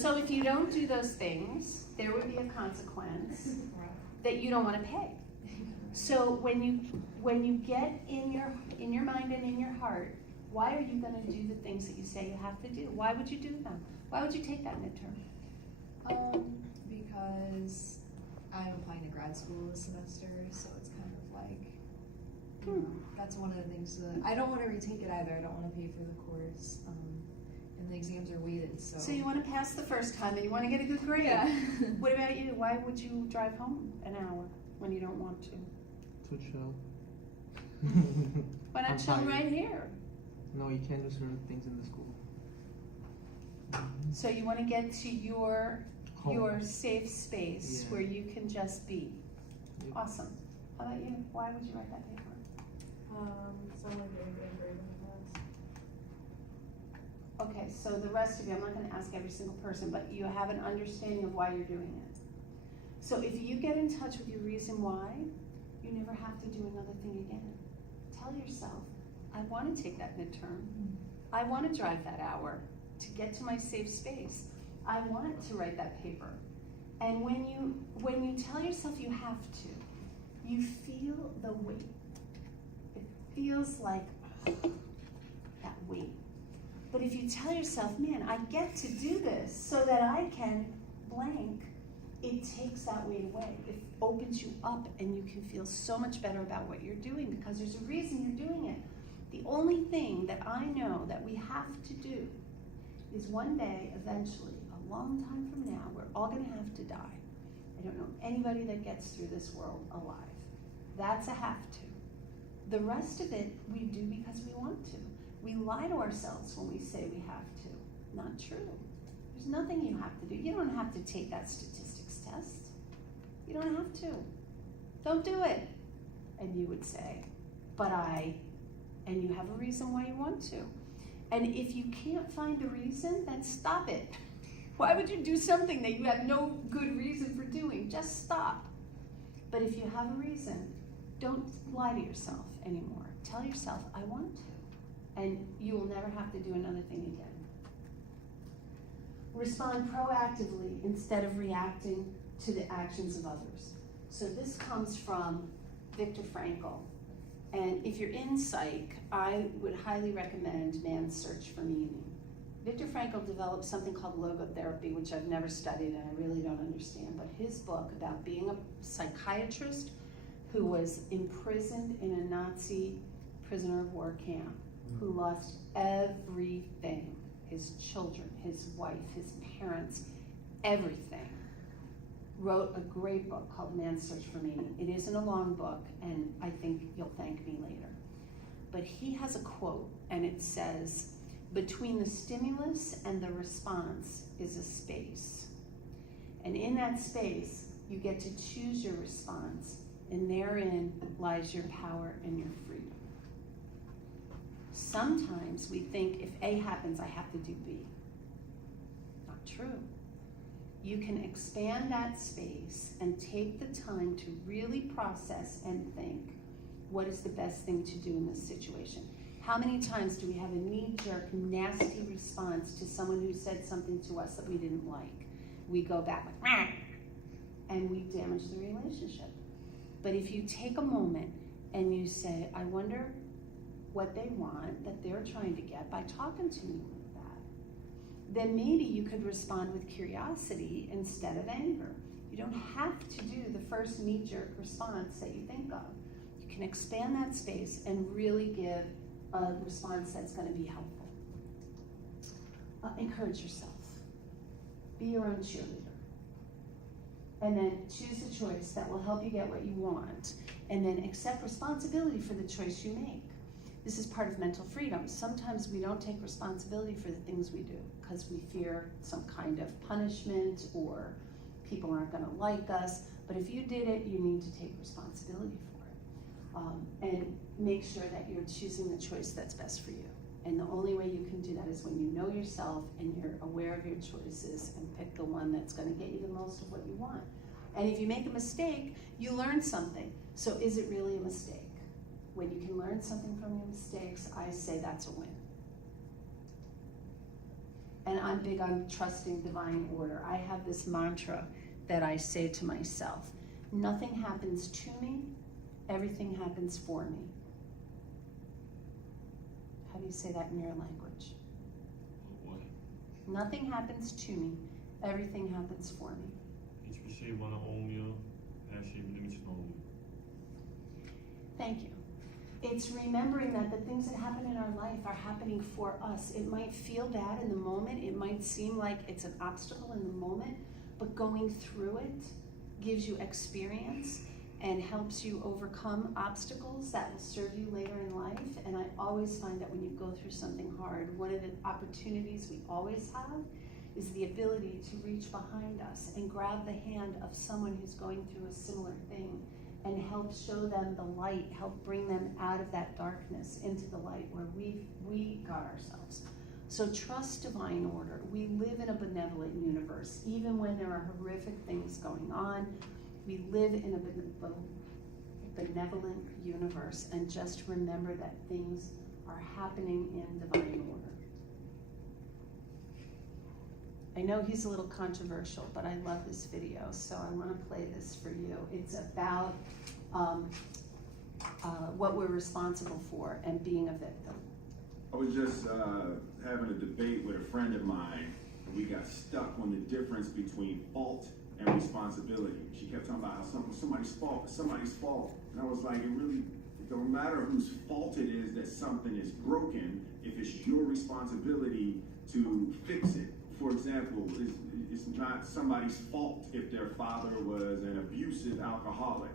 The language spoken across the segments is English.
So if you don't do those things, there would be a consequence that you don't want to pay. So when you get in your mind and in your heart, why are you going to do the things that you say you have to do? Why would you do them? Why would you take that midterm? Because I'm applying to grad school this semester, so it's kind of like, that's one of the things that I don't want to retake it either. I don't want to pay for the course, and the exams are weighted, so. So you want to pass the first time and you want to get a good grade. Yeah. What about you? Why would you drive home an hour when you don't want to? To chill. Why not I'm chill tired. right here? No, you can't do certain things in the school. So you want to get to your Home. safe space Yeah. where you can just be. Yep. Awesome. How about you? Why would you write that paper? Someone getting good grade in the class. Okay, so the rest of you, I'm not going to ask every single person, but you have an understanding of why you're doing it. So if you get in touch with your reason why, you never have to do another thing again. Tell yourself, I want to take that midterm. I want to drive that hour to get to my safe space. I want to write that paper. And when you tell yourself you have to, you feel the weight. It feels like that weight. But if you tell yourself, man, I get to do this so that I can blank, it takes that weight away. It opens you up and you can feel so much better about what you're doing because there's a reason you're doing it. The only thing that I know that we have to do is one day, eventually, a long time from now, we're all gonna have to die. I don't know anybody that gets through this world alive. That's a have to. The rest of it we do because we want to. We lie to ourselves when we say we have to. Not true. There's nothing you have to do. You don't have to take that statistics test. You don't have to. Don't do it. And you would say, but and you have a reason why you want to. And if you can't find a reason, then stop it. Why would you do something that you have no good reason for doing? Just stop. But if you have a reason, don't lie to yourself anymore. Tell yourself, I want to. And you will never have to do another thing again. Respond proactively instead of reacting to the actions of others. So this comes from Viktor Frankl. And if you're in psych, I would highly recommend Man's Search for Meaning. Viktor Frankl developed something called logotherapy, which I've never studied and I really don't understand, but his book about being a psychiatrist who was imprisoned in a Nazi prisoner of war camp, who lost everything, his children, his wife, his parents, everything, wrote a great book called Man's Search for Meaning. It isn't a long book, and I think you'll thank me later. But he has a quote, and it says, between the stimulus and the response is a space. And in that space, you get to choose your response, and therein lies your power and your freedom. Sometimes we think if A happens, I have to do B. Not true. You can expand that space and take the time to really process and think, what is the best thing to do in this situation? How many times do we have a knee-jerk, nasty response to someone who said something to us that we didn't like? We go back like, and we damage the relationship. But if you take a moment and you say, I wonder what they want that they're trying to get by talking to me like that, then maybe you could respond with curiosity instead of anger. You don't have to do the first knee-jerk response that you think of. You can expand that space and really give a response that's going to be helpful. Encourage yourself. Be your own cheerleader. And then choose a choice that will help you get what you want. And then accept responsibility for the choice you make. This is part of mental freedom. Sometimes we don't take responsibility for the things we do because we fear some kind of punishment or people aren't going to like us. But if you did it, you need to take responsibility for it. And make sure that you're choosing the choice that's best for you. And the only way you can do that is when you know yourself and you're aware of your choices and pick the one that's going to get you the most of what you want. And if you make a mistake, you learn something. So is it really a mistake? When you can learn something from your mistakes, I say that's a win. and I'm big on trusting divine order. I have this mantra that I say to myself: nothing happens to me, everything happens for me. How do you say that in your language? What? Nothing happens to me, everything happens for me. Hiçbir şey bana olmuyor, her şey benim için oluyor. Thank you. It's remembering that the things that happen in our life are happening for us. It might feel bad in the moment, it might seem like it's an obstacle in the moment, but going through it gives you experience and helps you overcome obstacles that will serve you later in life. And I always find that when you go through something hard, one of the opportunities we always have is the ability to reach behind us and grab the hand of someone who's going through a similar thing and help show them the light, help bring them out of that darkness into the light where we got ourselves. So trust divine order. We live in a benevolent universe. Even when there are horrific things going on, we live in a benevolent universe, and just remember that things are happening in divine order. I know he's a little controversial, but I love this video, so I want to play this for you. It's about what we're responsible for and being a victim. I was just having a debate with a friend of mine, and we got stuck on the difference between fault and responsibility. She kept talking about how somebody's fault, and I was like, it don't matter whose fault it is that something is broken, if it's your responsibility to fix it. For example, it's not somebody's fault if their father was an abusive alcoholic,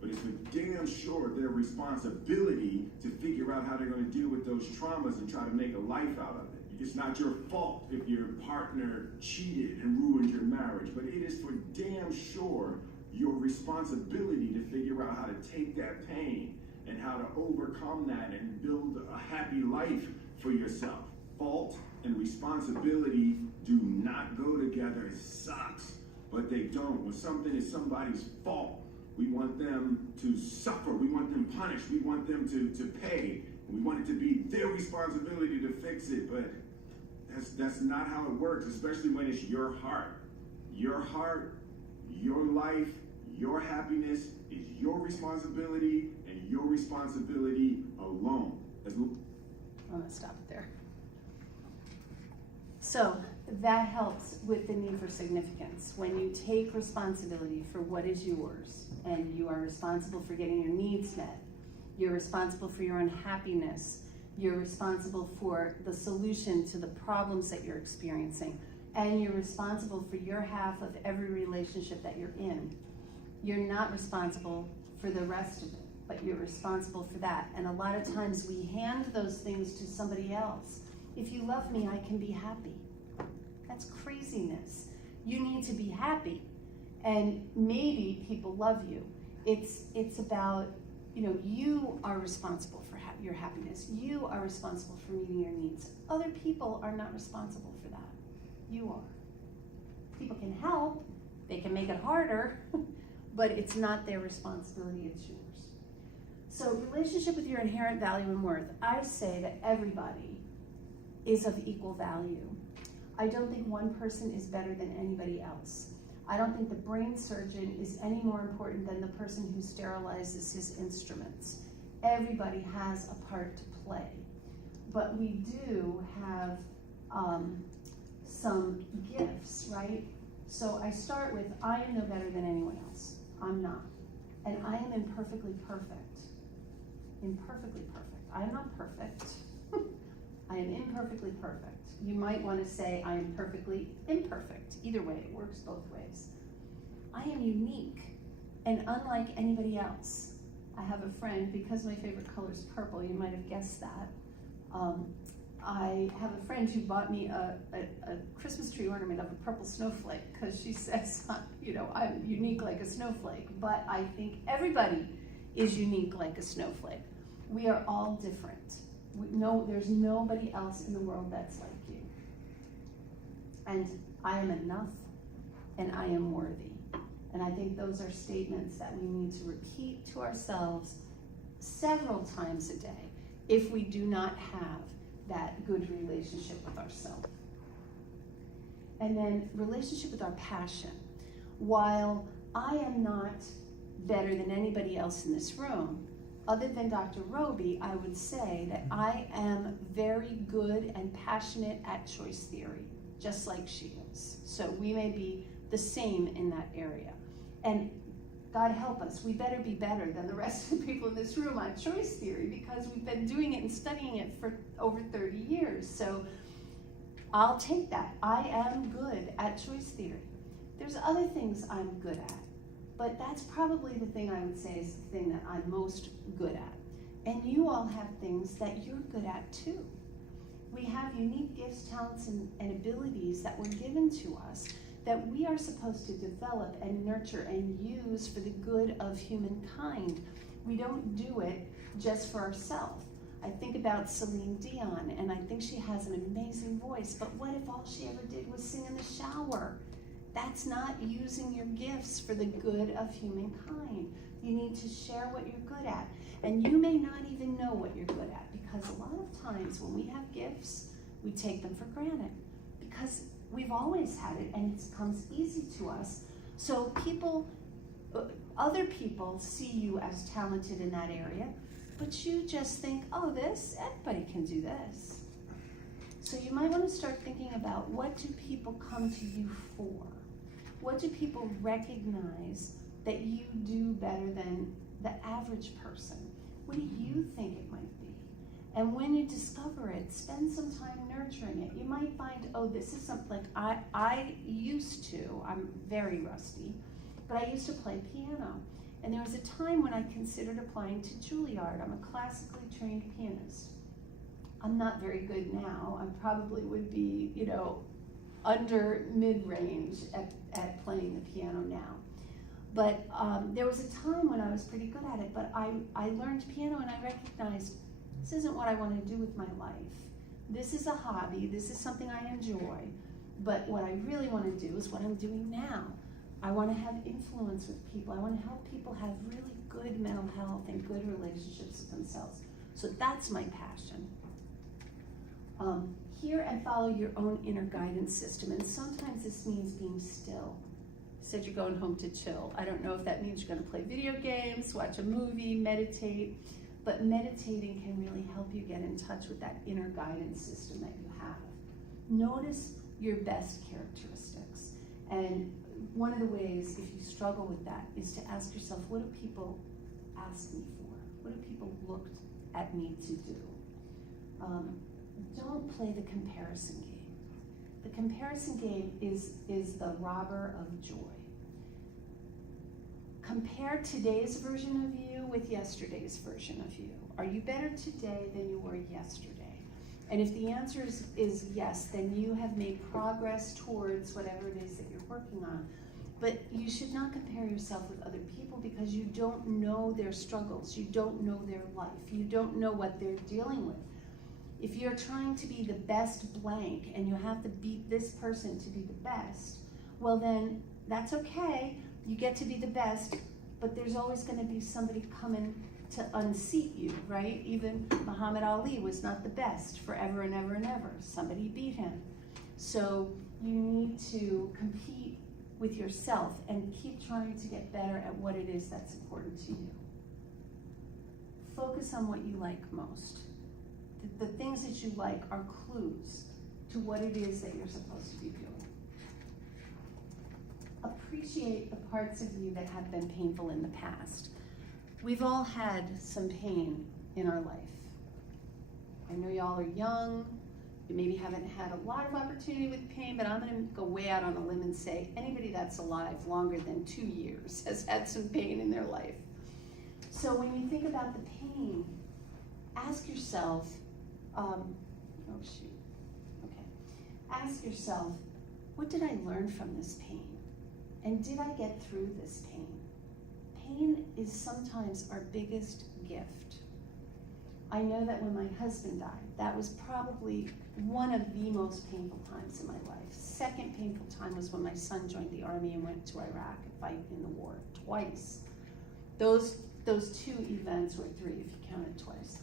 but it's for damn sure their responsibility to figure out how they're going to deal with those traumas and try to make a life out of it. It's not your fault if your partner cheated and ruined your marriage, but it is for damn sure your responsibility to figure out how to take that pain and how to overcome that and build a happy life for yourself. Fault and responsibility do not go together. It sucks, but they don't. When something is somebody's fault, we want them to suffer. We want them punished. We want them to pay. We want it to be their responsibility to fix it, but that's not how it works, especially when it's your heart. Your heart, your life, your happiness is your responsibility and your responsibility alone. I'm gonna stop it there. So that helps with the need for significance. When you take responsibility for what is yours and you are responsible for getting your needs met, you're responsible for your unhappiness, you're responsible for the solution to the problems that you're experiencing, and you're responsible for your half of every relationship that you're in. You're not responsible for the rest of it, but you're responsible for that. And a lot of times we hand those things to somebody else. If you love me, I can be happy. That's craziness. You need to be happy. And maybe people love you. It's about, you are responsible for your happiness. You are responsible for meeting your needs. Other people are not responsible for that. You are. People can help. They can make it harder, but it's not their responsibility, it's yours. So relationship with your inherent value and worth. I say that everybody is of equal value. I don't think one person is better than anybody else. I don't think the brain surgeon is any more important than the person who sterilizes his instruments. Everybody has a part to play. But we do have some gifts, right? So I start with, I am no better than anyone else. I'm not. And I am imperfectly perfect. Imperfectly perfect. I am not perfect. I am imperfectly perfect. You might want to say I am perfectly imperfect. Either way, it works both ways. I am unique and unlike anybody else. I have a friend, because my favorite color is purple, you might have guessed that. I have a friend who bought me a Christmas tree ornament of a purple snowflake because she says, I'm unique like a snowflake, but I think everybody is unique like a snowflake. We are all different. There's nobody else in the world that's like you. And I am enough, and I am worthy. And I think those are statements that we need to repeat to ourselves several times a day if we do not have that good relationship with ourselves. And then relationship with our passion. While I am not better than anybody else in this room, other than Dr. Roby, I would say that I am very good and passionate at choice theory, just like she is. So we may be the same in that area. And God help us, we better be better than the rest of the people in this room on choice theory, because we've been doing it and studying it for over 30 years. So I'll take that. I am good at choice theory. There's other things I'm good at, but that's probably the thing I would say is the thing that I'm most good at. And you all have things that you're good at too. We have unique gifts, talents, and abilities that were given to us that we are supposed to develop and nurture and use for the good of humankind. We don't do it just for ourselves. I think about Celine Dion, and I think she has an amazing voice, but what if all she ever did was sing in the shower? That's not using your gifts for the good of humankind. You need to share what you're good at. And you may not even know what you're good at, because a lot of times when we have gifts, we take them for granted because we've always had it and it comes easy to us. So other people see you as talented in that area, but you just think, oh, everybody can do this. So you might want to start thinking about, what do people come to you for? What do people recognize that you do better than the average person? What do you think it might be? And when you discover it, spend some time nurturing it. You might find, oh, this is something, like I used to, I'm very rusty, but I used to play piano. And there was a time when I considered applying to Juilliard. I'm a classically trained pianist. I'm not very good now. I probably would be, under mid-range at playing the piano now. But there was a time when I was pretty good at it, but I learned piano and I recognized, this isn't what I want to do with my life. This is a hobby, this is something I enjoy, but what I really want to do is what I'm doing now. I want to have influence with people. I want to help people have really good mental health and good relationships with themselves. So that's my passion. Hear and follow your own inner guidance system, and sometimes this means being still. You said you're going home to chill. I don't know if that means you're going to play video games, watch a movie, meditate, but meditating can really help you get in touch with that inner guidance system that you have. Notice your best characteristics, and one of the ways, if you struggle with that, is to ask yourself, what do people ask me for? What do people look at me to do? Don't play the comparison game. The comparison game is the robber of joy. Compare today's version of you with yesterday's version of you. Are you better today than you were yesterday? And if the answer is yes, then you have made progress towards whatever it is that you're working on. But you should not compare yourself with other people, because you don't know their struggles. You don't know their life. You don't know what they're dealing with. If you're trying to be the best blank and you have to beat this person to be the best, well then that's okay. You get to be the best, but there's always going to be somebody coming to unseat you, right? Even Muhammad Ali was not the best forever and ever and ever. Somebody beat him. So you need to compete with yourself and keep trying to get better at what it is that's important to you. Focus on what you like most. The things that you like are clues to what it is that you're supposed to be doing. Appreciate the parts of you that have been painful in the past. We've all had some pain in our life. I know y'all are young. You maybe haven't had a lot of opportunity with pain, but I'm going to go way out on a limb and say anybody that's alive longer than 2 years has had some pain in their life. So when you think about the pain, ask yourself, ask yourself, what did I learn from this pain? And did I get through this pain? Pain is sometimes our biggest gift. I know that when my husband died, that was probably one of the most painful times in my life. Second painful time was when my son joined the army and went to Iraq and fight in the war twice. Those two events, or three if you count it twice,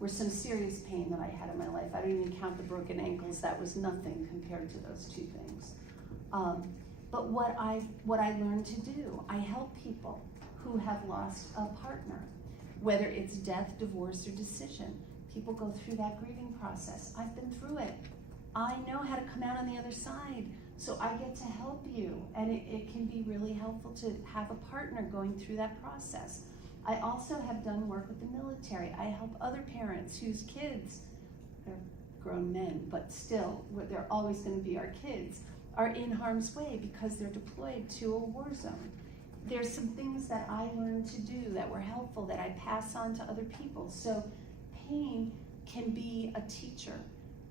were some serious pain that I had in my life. I don't even count the broken ankles. That was nothing compared to those two things. But what I learned to do, I help people who have lost a partner, whether it's death, divorce, or decision. People go through that grieving process. I've been through it. I know how to come out on the other side. So I get to help you, and it can be really helpful to have a partner going through that process. I also have done work with the military. I help other parents whose kids, they're grown men, but still, they're always going to be our kids, are in harm's way because they're deployed to a war zone. There's some things that I learned to do that were helpful that I pass on to other people. So pain can be a teacher,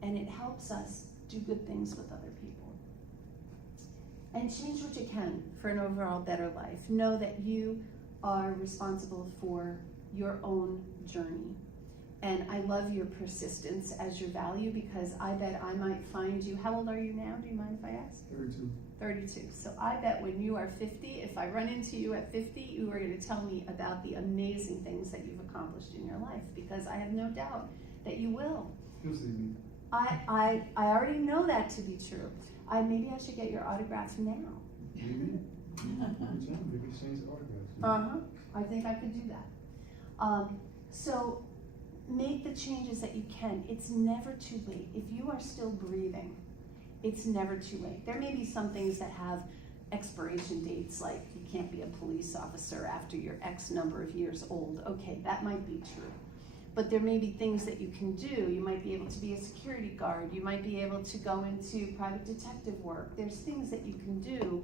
and it helps us do good things with other people. And change what you can for an overall better life. Know that you are responsible for your own journey. And I love your persistence as your value, because I bet I might find you. How old are you now? Do you mind if I ask? 32. 32. So I bet when you are 50, if I run into you at 50, you are going to tell me about the amazing things that you've accomplished in your life, because I have no doubt that you will. You'll see me. I already know that to be true. Maybe I should get your autograph now. Maybe. We can exchange the autographs. I think I could do that. So make the changes that you can. It's never too late. If you are still breathing, it's never too late. There may be some things that have expiration dates, like you can't be a police officer after you're X number of years old. Okay, that might be true. But there may be things that you can do. You might be able to be a security guard. You might be able to go into private detective work. There's things that you can do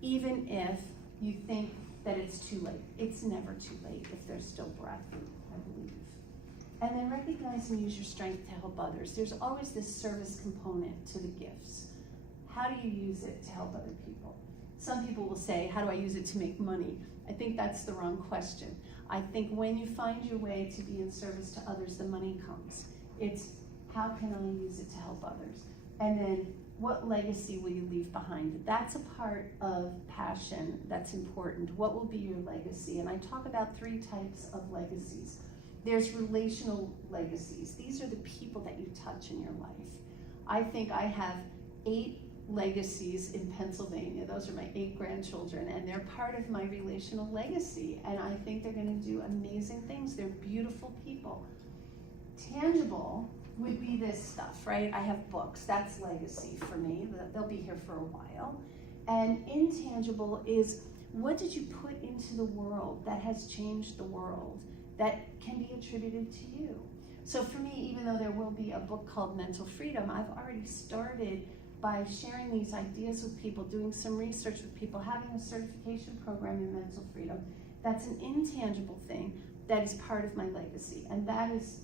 even if you think that it's too late. It's never too late if there's still breath, I believe. And then recognize and use your strength to help others. There's always this service component to the gifts. How do you use it to help other people? Some people will say, how do I use it to make money? I think that's the wrong question. I think when you find your way to be in service to others, the money comes. It's how can I use it to help others? And then what legacy will you leave behind? That's a part of passion that's important. What will be your legacy? And I talk about 3 types of legacies. There's relational legacies. These are the people that you touch in your life. I think I have 8 legacies in Pennsylvania. Those are my 8 grandchildren, and they're part of my relational legacy, and I think they're going to do amazing things. They're beautiful people. Tangible would be this stuff, right? I have books. That's legacy for me. They'll be here for a while. And intangible is, what did you put into the world that has changed the world that can be attributed to you? So for me, even though there will be a book called Mental Freedom, I've already started by sharing these ideas with people, doing some research with people, having a certification program in mental freedom. That's an intangible thing that is part of my legacy. And that is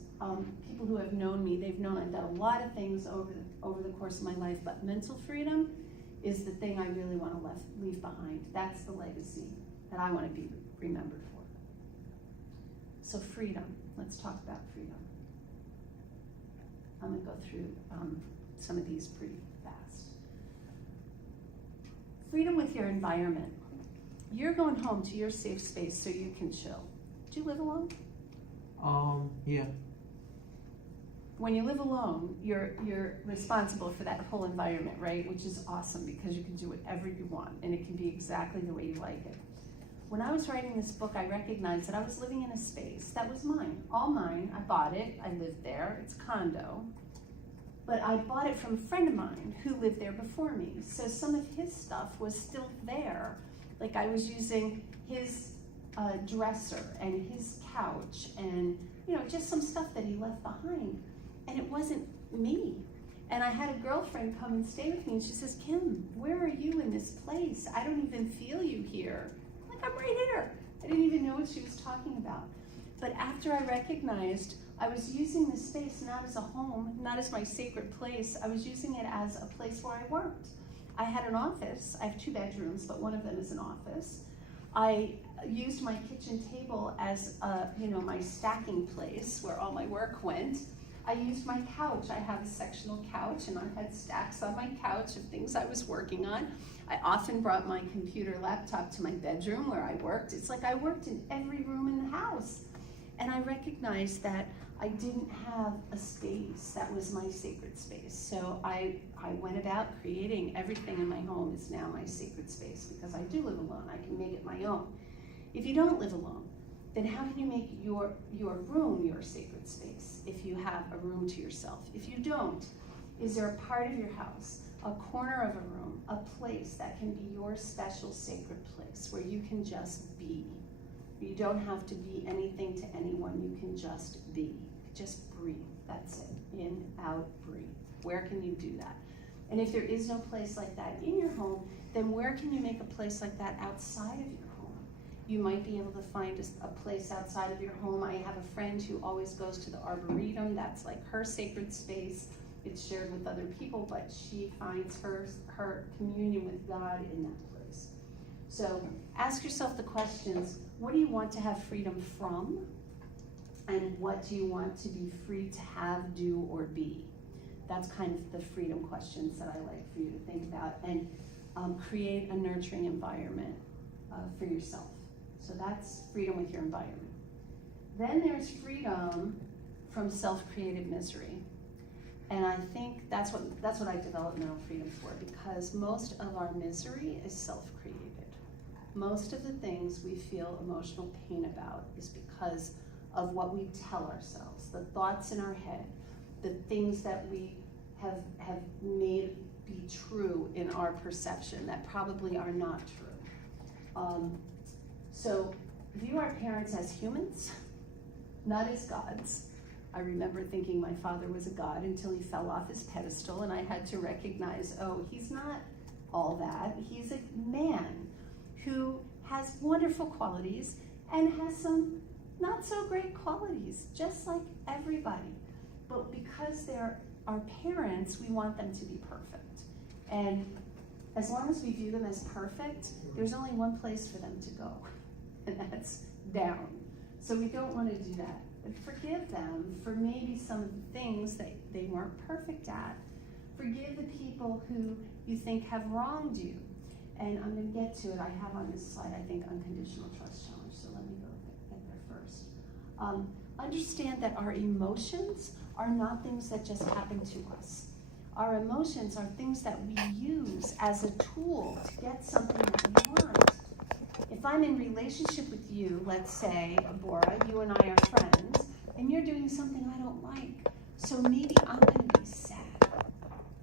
people who have known me, they've known I've done a lot of things over the course of my life, but mental freedom is the thing I really want to leave behind. That's the legacy that I want to be remembered for. So freedom, let's talk about freedom. I'm going to go through some of these pretty fast. Freedom with your environment. You're going home to your safe space so you can chill. Do you live alone? Yeah. When you live alone, you're responsible for that whole environment, right? Which is awesome because you can do whatever you want and it can be exactly the way you like it. When I was writing this book, I recognized that I was living in a space that was mine, all mine. I bought it, I lived there, it's a condo. But I bought it from a friend of mine who lived there before me. So some of his stuff was still there. Like I was using his dresser and his couch and just some stuff that he left behind. And it wasn't me. And I had a girlfriend come and stay with me and she says, Kim, where are you in this place? I don't even feel you here. I'm like, I'm right here. I didn't even know what she was talking about. But after I recognized I was using this space not as a home, not as my sacred place, I was using it as a place where I worked. I had an office. I have 2 bedrooms, but one of them is an office. I used my kitchen table as my stacking place where all my work went. I used my couch. I have a sectional couch and I had stacks on my couch of things I was working on. I often brought my computer laptop to my bedroom where I worked. It's like I worked in every room in the house. And I recognized that I didn't have a space that was my sacred space. So I went about creating everything in my home is now my sacred space because I do live alone. I can make it my own. If you don't live alone, then how can you make your room your sacred space if you have a room to yourself? If you don't, is there a part of your house, a corner of a room, a place that can be your special sacred place where you can just be? You don't have to be anything to anyone, you can just be. Just breathe, that's it. In, out, breathe. Where can you do that? And if there is no place like that in your home, then where can you make a place like that outside of your home? You might be able to find a place outside of your home. I have a friend who always goes to the Arboretum. That's like her sacred space. It's shared with other people, but she finds her communion with God in that place. So ask yourself the questions, what do you want to have freedom from? And what do you want to be free to have, do, or be? That's kind of the freedom questions that I like for you to think about, and create a nurturing environment for yourself. So that's freedom with your environment. Then there's freedom from self-created misery. And I think that's what I developed mental freedom for, because most of our misery is self-created. Most of the things we feel emotional pain about is because of what we tell ourselves, the thoughts in our head, the things that we have made be true in our perception that probably are not true. So view our parents as humans, not as gods. I remember thinking my father was a god until he fell off his pedestal, and I had to recognize, oh, he's not all that. He's a man who has wonderful qualities and has some not so great qualities, just like everybody. But because they're our parents, we want them to be perfect. And as long as we view them as perfect, there's only one place for them to go, and that's down. So we don't want to do that. But forgive them for maybe some of the things that they weren't perfect at. Forgive the people who you think have wronged you. And I'm going to get to it. I have on this slide, I think, unconditional trust challenge. So let me go get there first. Understand that our emotions are not things that just happen to us. Our emotions are things that we use as a tool to get something that we want. If I'm in relationship with you, let's say, Bora, you and I are friends, and you're doing something I don't like, so maybe I'm going to be sad.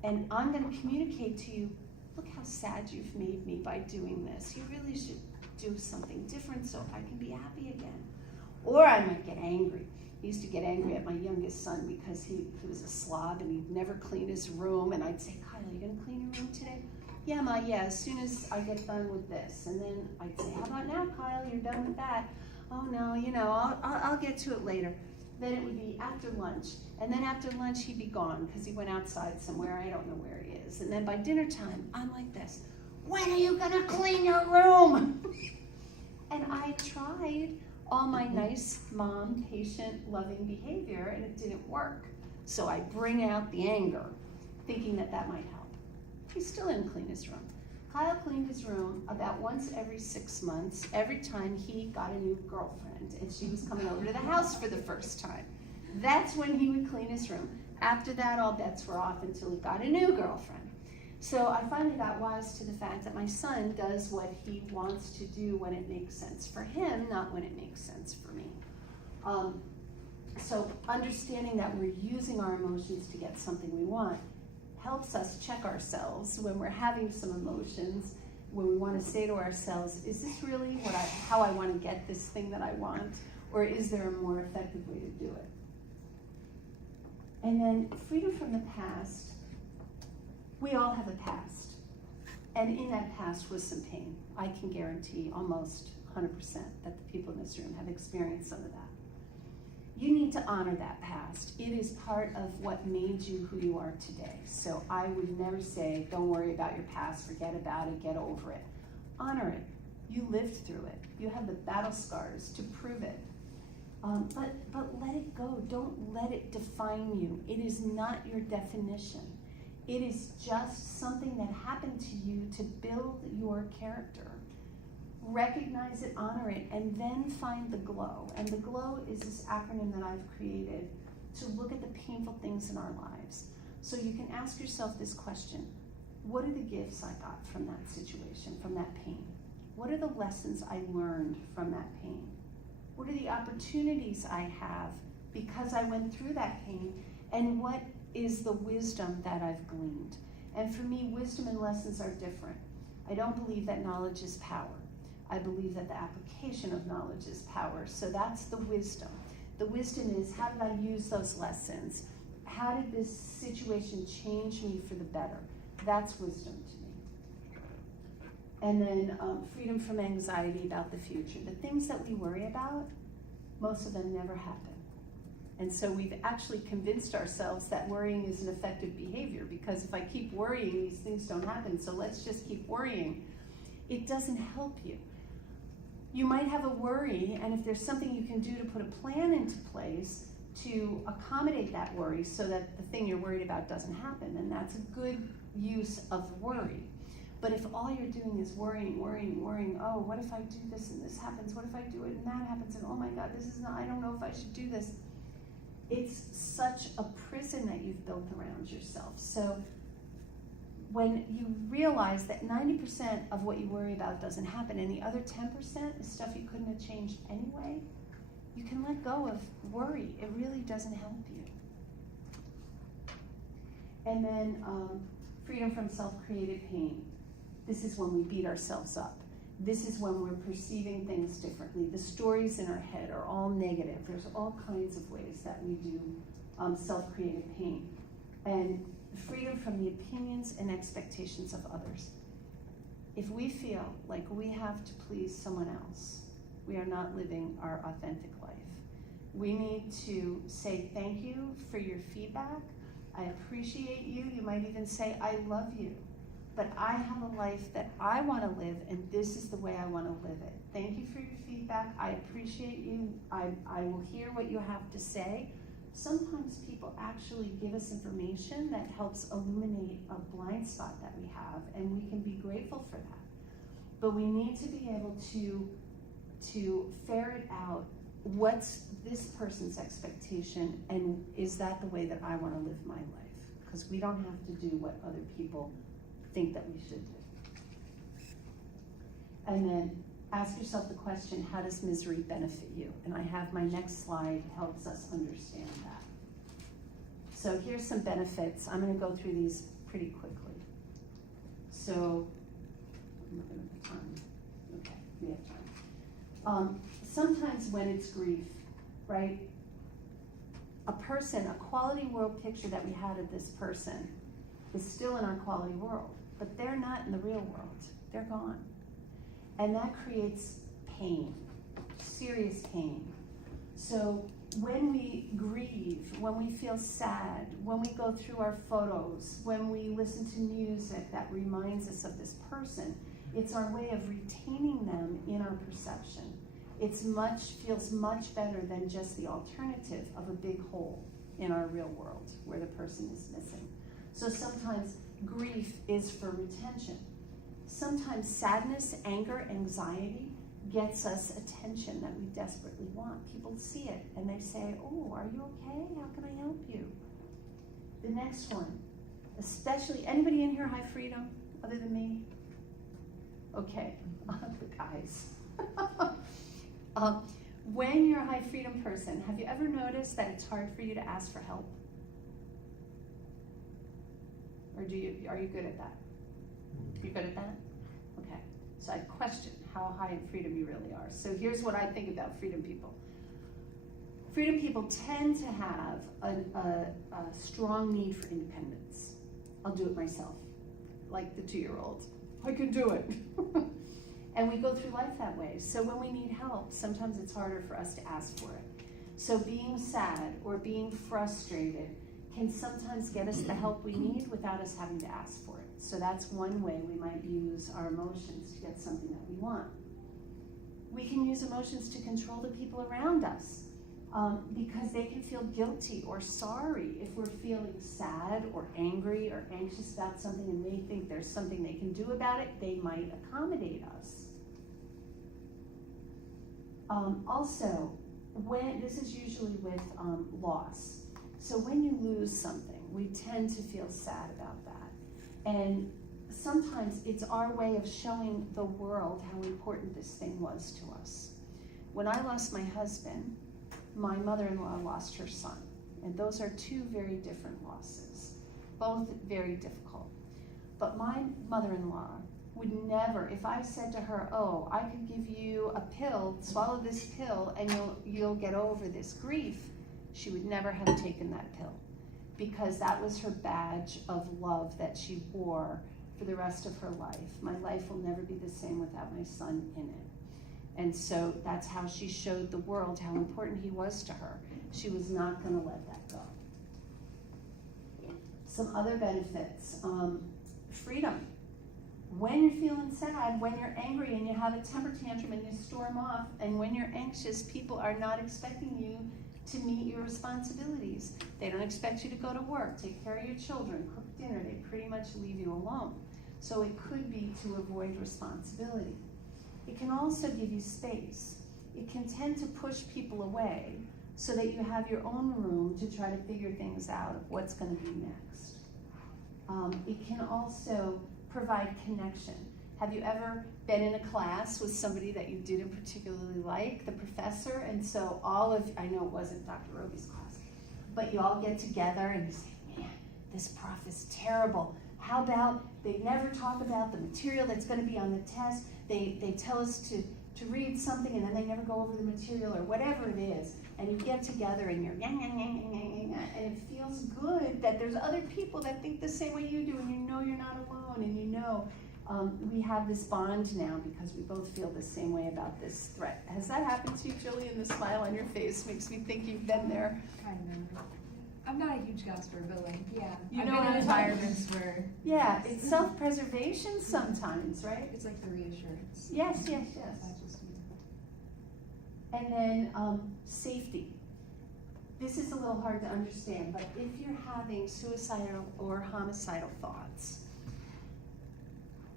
And I'm going to communicate to you, look how sad you've made me by doing this. You really should do something different so I can be happy again. Or I might get angry. I used to get angry at my youngest son because he was a slob and he'd never clean his room. And I'd say, Kyle, are you going to clean your room today? Yeah, Ma, yeah, as soon as I get done with this. And then I'd say, how about now, Kyle? You're done with that. Oh, no, I'll get to it later. Then it would be after lunch. And then after lunch, he'd be gone because he went outside somewhere. I don't know where he is. And then by dinner time, I'm like this. When are you going to clean your room? And I tried all my nice mom, patient, loving behavior, and it didn't work. So I bring out the anger, thinking that that might help. He still didn't clean his room. Kyle cleaned his room about once every 6 months, every time he got a new girlfriend, and she was coming over to the house for the first time. That's when he would clean his room. After that, all bets were off until he got a new girlfriend. So I finally got wise to the fact that my son does what he wants to do when it makes sense for him, not when it makes sense for me. So understanding that we're using our emotions to get something we want helps us check ourselves when we're having some emotions, when we want to say to ourselves, is this really how I want to get this thing that I want? Or is there a more effective way to do it? And then freedom from the past. We all have a past, and in that past was some pain. I can guarantee almost 100% that the people in this room have experienced some of that. You need to honor that past. It is part of what made you who you are today. So I would never say, don't worry about your past, forget about it, get over it. Honor it. You lived through it. You have the battle scars to prove it. But let it go. Don't let it define you. It is not your definition. It is just something that happened to you to build your character. Recognize it, honor it, and then find the glow. And the glow is this acronym that I've created to look at the painful things in our lives. So you can ask yourself this question: what are the gifts I got from that situation, from that pain? What are the lessons I learned from that pain? What are the opportunities I have because I went through that pain? And what is the wisdom that I've gleaned? And for me, wisdom and lessons are different. I don't believe that knowledge is power. I believe that the application of knowledge is power. So that's the wisdom. The wisdom is, how did I use those lessons? How did this situation change me for the better? That's wisdom to me. And then freedom from anxiety about the future. The things that we worry about, most of them never happen. And so we've actually convinced ourselves that worrying is an effective behavior, because if I keep worrying, these things don't happen, so let's just keep worrying. It doesn't help you. You might have a worry, and if there's something you can do to put a plan into place to accommodate that worry so that the thing you're worried about doesn't happen, then that's a good use of worry. But if all you're doing is worrying, oh, what if I do this and this happens? What if I do it and that happens? And oh my God, this is not, I don't know if I should do this. It's such a prison that you've built around yourself. So when you realize that 90% of what you worry about doesn't happen, and the other 10% is stuff you couldn't have changed anyway, you can let go of worry. It really doesn't help you. And then freedom from self-created pain. This is when we beat ourselves up. This is when we're perceiving things differently. The stories in our head are all negative. There's all kinds of ways that we do self-created pain. And freedom from the opinions and expectations of others. If we feel like we have to please someone else, we are not living our authentic life. We need to say thank you for your feedback. I appreciate you. You might even say, I love you. But I have a life that I want to live, and this is the way I want to live it. Thank you for your feedback. I appreciate you. I will hear what you have to say. Sometimes people actually give us information that helps illuminate a blind spot that we have, and we can be grateful for that. But we need to be able to ferret out what's this person's expectation, and is that the way that I want to live my life? Because we don't have to do what other people think that we should do. And then ask yourself the question, how does misery benefit you? And I have my next slide helps us understand that. So here's some benefits. I'm going to go through these pretty quickly. So, I'm looking at the time. Okay, we have time. Sometimes when it's grief, right? A person, a quality world picture that we had of this person is still in our quality world, but they're not in the real world. They're gone. And that creates pain, serious pain. So when we grieve, when we feel sad, when we go through our photos, when we listen to music that reminds us of this person, it's our way of retaining them in our perception. Feels much better than just the alternative of a big hole in our real world where the person is missing. So sometimes grief is for retention. Sometimes sadness, anger, anxiety gets us attention that we desperately want. People see it and they say, oh, are you okay? How can I help you? The next one, especially, anybody in here high freedom other than me? Okay, the guys. When you're a high freedom person, have you ever noticed that it's hard for you to ask for help? Or are you good at that? You good at that? Okay. So I question how high in freedom you really are. So here's what I think about freedom people. Freedom people tend to have a strong need for independence. I'll do it myself, like the 2-year-old. I can do it. And we go through life that way. So when we need help, sometimes it's harder for us to ask for it. So being sad or being frustrated can sometimes get us the help we need without us having to ask for it. So that's one way we might use our emotions to get something that we want. We can use emotions to control the people around us because they can feel guilty or sorry if we're feeling sad or angry or anxious about something, and they think there's something they can do about it. They might accommodate us. Also, this is usually with loss. So when you lose something, we tend to feel sad about that. And sometimes it's our way of showing the world how important this thing was to us. When I lost my husband, my mother-in-law lost her son. And those are two very different losses, both very difficult. But my mother-in-law would never, if I said to her, oh, I could give you a pill, swallow this pill, and you'll get over this grief, she would never have taken that pill, because that was her badge of love that she wore for the rest of her life. My life will never be the same without my son in it. And so that's how she showed the world how important he was to her. She was not going to let that go. Some other benefits, freedom. When you're feeling sad, when you're angry and you have a temper tantrum and you storm off, and when you're anxious, people are not expecting you to meet your responsibilities. They don't expect you to go to work, take care of your children, cook dinner. They pretty much leave you alone. So it could be to avoid responsibility. It can also give you space. It can tend to push people away so that you have your own room to try to figure things out of what's going to be next. It can also provide connection. Have you ever been in a class with somebody that you didn't particularly like, the professor, and so I know it wasn't Dr. Roby's class, but you all get together and you say, man, this prof is terrible. How about they never talk about the material that's going to be on the test? They tell us to read something and then they never go over the material or whatever it is. And you get together and you're yang, yang, yang, yang, yang, yang, and it feels good that there's other people that think the same way you do, and you know you're not alone, and you know we have this bond now because we both feel the same way about this threat. Has that happened to you, Jillian? The smile on your face makes me think you've been there. Kind of. I'm not a huge gossiper, but like, yeah. You I've know been what in I'm environments where Yeah, it's self-preservation sometimes, right? it's like the reassurance. Yes, yes, I yes. just, And then safety. This is a little hard to understand, but if you're having suicidal or homicidal thoughts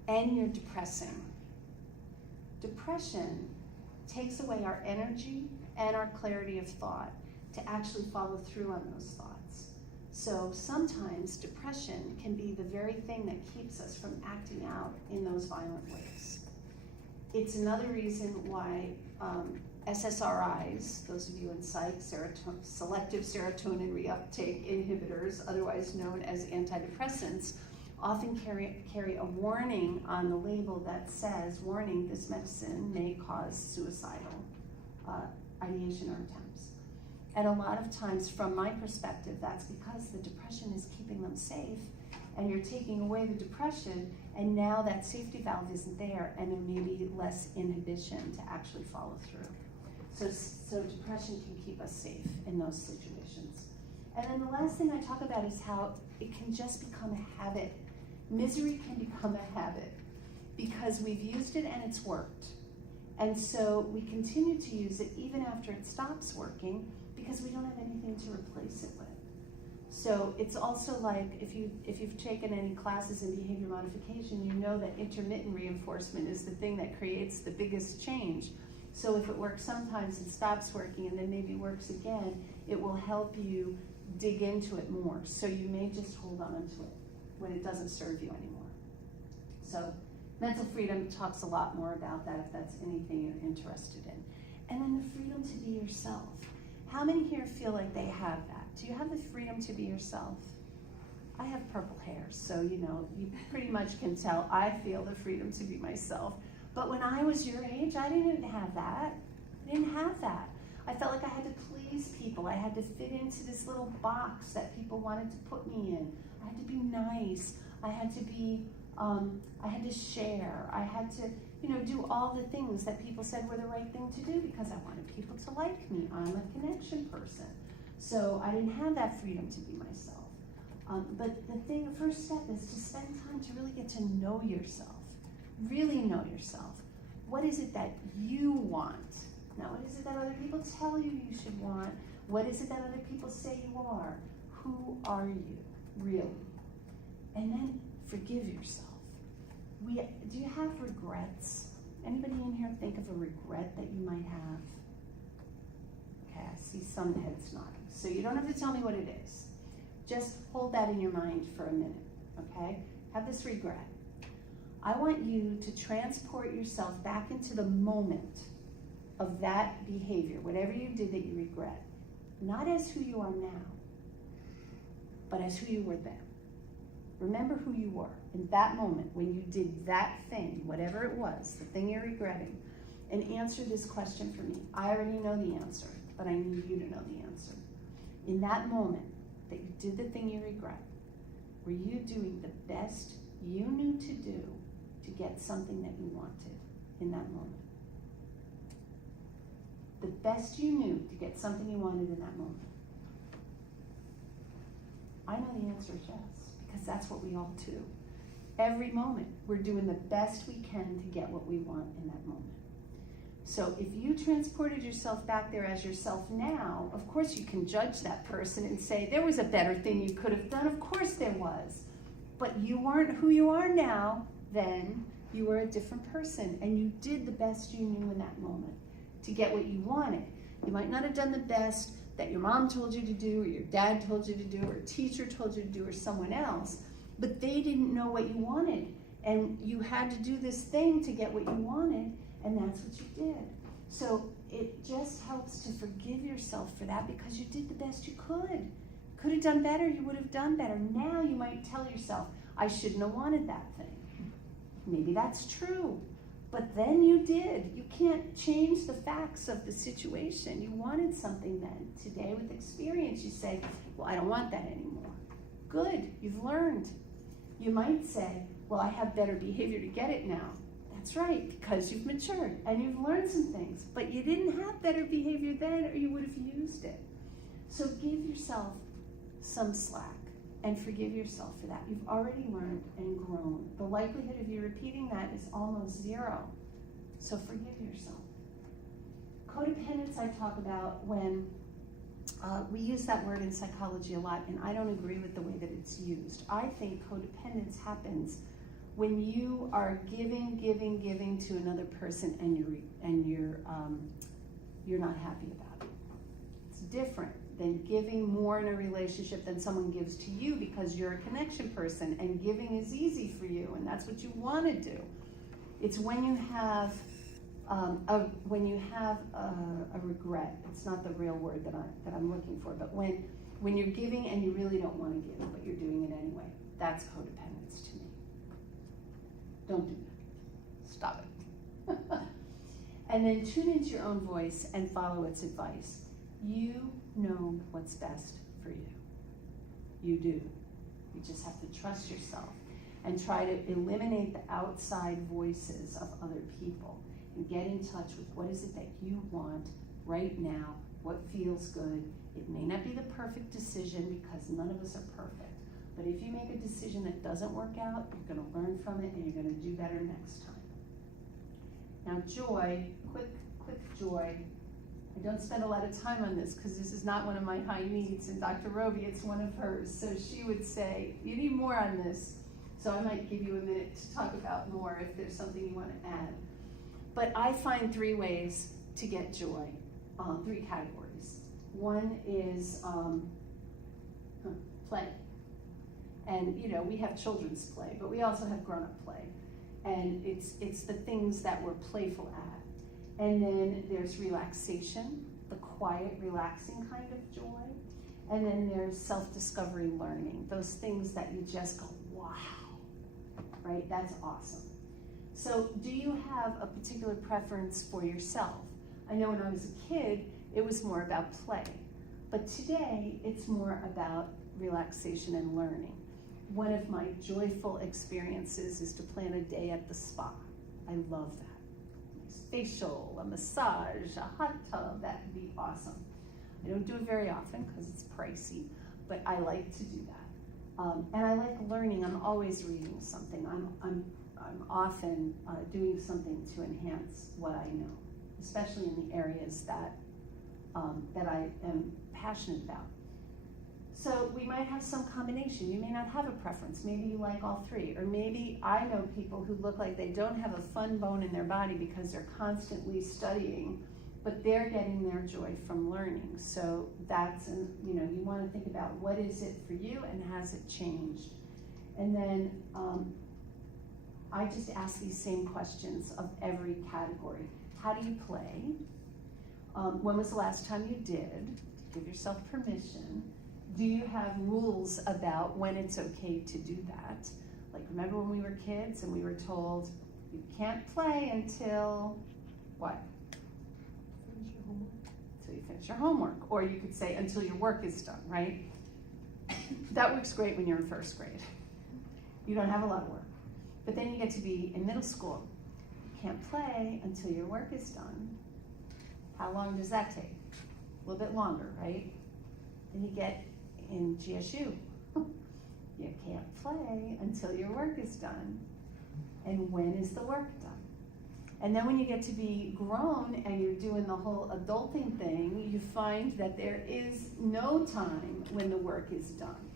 and you're depressing, depression takes away our energy and our clarity of thought to actually follow through on those thoughts. So sometimes depression can be the very thing that keeps us from acting out in those violent ways. It's another reason why SSRIs, those of you in psych, selective serotonin reuptake inhibitors, otherwise known as antidepressants, often carry a warning on the label that says, warning, this medicine may cause suicidal ideation or attempts. And a lot of times, from my perspective, that's because the depression is keeping them safe, and you're taking away the depression, and now that safety valve isn't there, and there may be less inhibition to actually follow through. So depression can keep us safe in those situations. And then the last thing I talk about is how it can just become a habit. Misery can become a habit because we've used it and it's worked. And so we continue to use it even after it stops working because we don't have anything to replace it with. So it's also like if you've taken any classes in behavior modification, you know that intermittent reinforcement is the thing that creates the biggest change. So if it works sometimes and stops working and then maybe works again, it will help you dig into it more. So you may just hold on to it when it doesn't serve you anymore. So mental freedom talks a lot more about that if that's anything you're interested in. And then the freedom to be yourself. How many here feel like they have that? Do you have the freedom to be yourself? I have purple hair, so you pretty much can tell I feel the freedom to be myself. But when I was your age, I didn't have that. I didn't have that. I felt like I had to please people. I had to fit into this little box that people wanted to put me in. I had to be nice. I had to be, I had to share. I had to, do all the things that people said were the right thing to do because I wanted people to like me. I'm a connection person. So I didn't have that freedom to be myself. But the first step is to spend time to really get to know yourself. Really know yourself. What is it that you want? Not what is it that other people tell you you should want? What is it that other people say you are? Who are you, really? And then forgive yourself. Do you have regrets? Anybody in here think of a regret that you might have? Okay. I see some heads nodding. So you don't have to tell me what it is. Just hold that in your mind for a minute, okay? Have this regret. I want you to transport yourself back into the moment of that behavior, whatever you did that you regret, not as who you are now, but as who you were then. Remember who you were in that moment when you did that thing, whatever it was, the thing you're regretting, and answer this question for me. I already know the answer, but I need you to know the answer. In that moment that you did the thing you regret, were you doing the best you knew to do to get something that you wanted in that moment? The best you knew to get something you wanted in that moment. I know the answer is yes, because that's what we all do. Every moment, we're doing the best we can to get what we want in that moment. So if you transported yourself back there as yourself now, of course you can judge that person and say, there was a better thing you could have done. Of course there was. But you weren't who you are now then. You were a different person, and you did the best you knew in that moment to get what you wanted. You might not have done the best that your mom told you to do, or your dad told you to do, or a teacher told you to do, or someone else, but they didn't know what you wanted, and you had to do this thing to get what you wanted, and that's what you did. So it just helps to forgive yourself for that, because you did the best you could. Could have done better, you would have done better. Now you might tell yourself, I shouldn't have wanted that thing. Maybe that's true, but then you did. You can't change the facts of the situation. You wanted something then. Today with experience, you say, well, I don't want that anymore. Good, you've learned. You might say, well, I have better behavior to get it now. That's right, because you've matured and you've learned some things, but you didn't have better behavior then, or you would have used it. So give yourself some slack and forgive yourself for that. You've already learned and grown. The likelihood of you repeating that is almost zero. So forgive yourself. Codependence I talk about when we use that word in psychology a lot, and I don't agree with the way that it's used. I think codependence happens when you are giving to another person and you're not happy about it. It's different than giving more in a relationship than someone gives to you because you're a connection person and giving is easy for you and that's what you want to do. It's when you have a regret. It's not the real word that I'm looking for, but when you're giving and you really don't want to give, but you're doing it anyway. That's codependence to me. Don't do that. Stop it. And then tune into your own voice and follow its advice. You know what's best for you. You do. You just have to trust yourself and try to eliminate the outside voices of other people and get in touch with what is it that you want right now, what feels good. It may not be the perfect decision because none of us are perfect, but if you make a decision that doesn't work out, you're going to learn from it and you're going to do better next time. Now joy, quick joy. I don't spend a lot of time on this because this is not one of my high needs, and Dr. Roby, it's one of hers. So she would say, you need more on this. So I might give you a minute to talk about more if there's something you want to add. But I find 3 ways to get joy, 3 categories. One is play. And you know, we have children's play, but we also have grown-up play. And it's the things that we're playful at. And then there's relaxation, the quiet, relaxing kind of joy. And then there's self-discovery learning, those things that you just go, wow, right? That's awesome. So do you have a particular preference for yourself? I know when I was a kid, it was more about play. But today, it's more about relaxation and learning. One of my joyful experiences is to plan a day at the spa. I love that. Facial, a massage, a hot tub, that would be awesome. I don't do it very often because it's pricey, but I like to do that. And I like learning. I'm always reading something. I'm often doing something to enhance what I know, especially in the areas that I am passionate about. So we might have some combination. You may not have a preference. Maybe you like all 3. Or maybe I know people who look like they don't have a fun bone in their body because they're constantly studying but they're getting their joy from learning. So that's, you want to think about what is it for you and has it changed? And then I just ask these same questions of every category. How do you play? When was the last time you did? Give yourself permission. Do you have rules about when it's okay to do that? Like, remember when we were kids and we were told, you can't play until what? Finish your homework. Until you finish your homework. Or you could say until your work is done, right? That works great when you're in first grade. You don't have a lot of work. But then you get to be in middle school. You can't play until your work is done. How long does that take? A little bit longer, right? Then you get in GSU. You can't play until your work is done. And when is the work done? And then when you get to be grown and you're doing the whole adulting thing, you find that there is no time when the work is done.